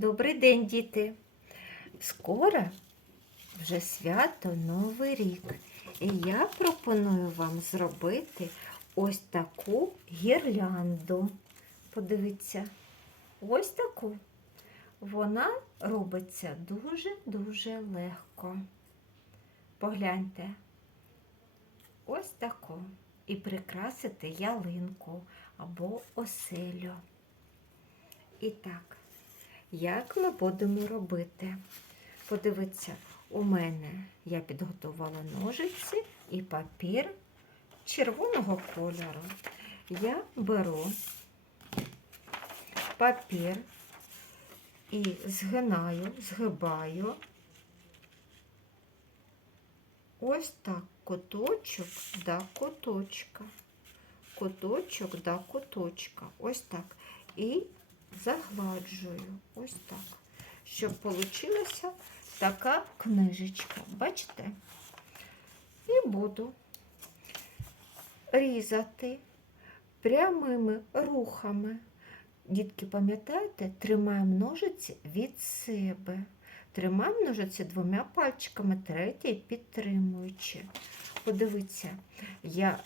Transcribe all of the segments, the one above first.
Добрий день, діти! Скоро вже свято Новий рік. І я пропоную вам зробити ось таку гірлянду. Подивіться, ось таку. Вона робиться дуже-дуже легко. Погляньте. Ось таку. І прикрасити ялинку або оселю. І так, як ми будемо робити? Подивіться, у мене я підготувала ножиці і папір червоного кольору. Я беру папір і згинаю, згибаю ось так куточок до куточка. Куточок до куточка. Ось так. І загладжую ось так, щоб вийшла така книжечка. Бачите? І буду різати прямими рухами. Дітки, пам'ятаєте, тримаємо ножиці від себе. Тримаємо ножиці двома пальчиками, третій підтримуючи. Подивіться, я,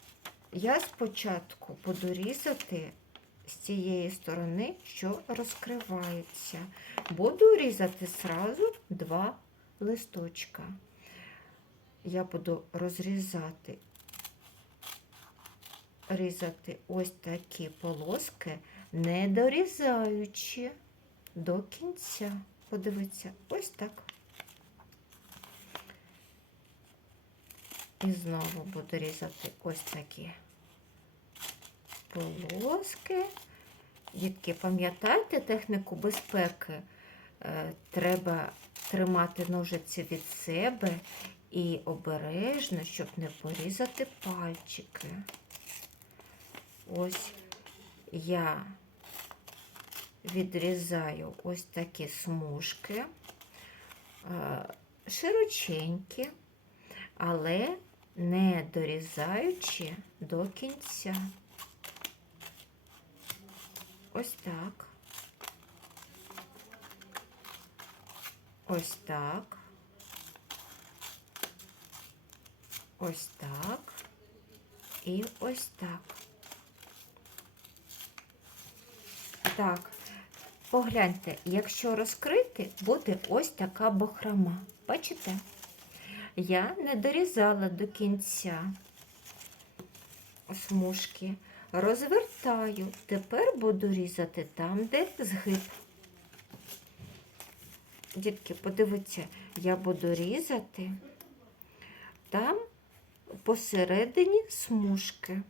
я спочатку буду різати з цієї сторони, що розкривається. Буду різати сразу два листочка. Я буду розрізати, різати ось такі полоски, не дорізаючи до кінця. Подивіться, ось так. І знову буду різати ось такі полоски. Дітки, пам'ятайте техніку безпеки? Е, Треба тримати ножиці від себе і обережно, щоб не порізати пальчики. Ось я відрізаю ось такі смужки, е, широченькі, але не дорізаючи до кінця. Ось так. Ось так. Ось так. І ось так. Так, погляньте, якщо розкрити, буде ось така бахрома. Бачите? Я не дорізала до кінця смужки. Розвертаю. Тепер буду різати там, де згиб. Дітки, подивіться, я буду різати там посередині смужки.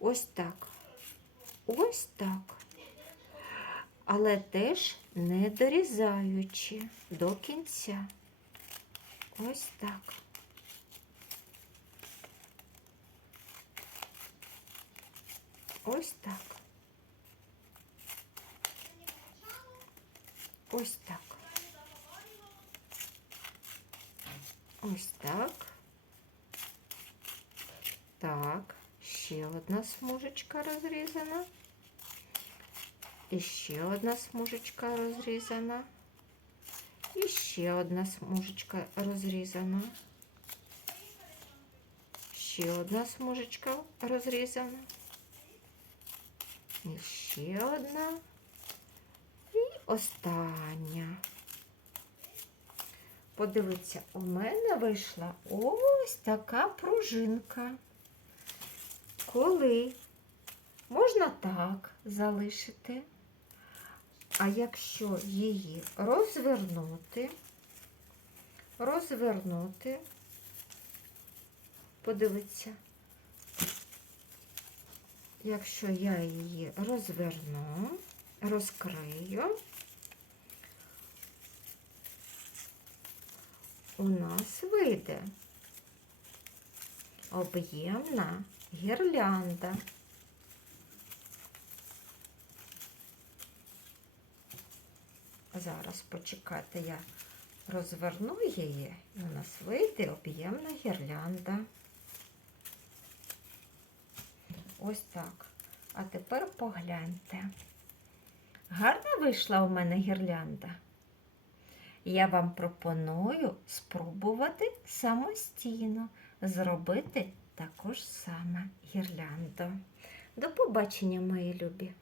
Ось так. Ось так. Але теж не дорізаючи до кінця. Ось так. Ось так. Ось так. Ось так. Так, ще одна смужечка розрізана. І ще одна смужечка розрізана. І ще одна смужечка розрізана. Ще одна смужечка розрізана. І ще одна. І остання. Подивіться, у мене вийшла ось така пружинка. Коли можна так залишити, а якщо її розвернути, розвернути, подивіться, якщо я її розверну, розкрию, у нас вийде об'ємна гірлянда. Зараз почекайте, я розверну її, і у нас вийде об'ємна гірлянда. Ось так. А тепер погляньте. Гарна вийшла у мене гірлянда. Я вам пропоную спробувати самостійно зробити також саме гірлянду. До побачення, мої любі!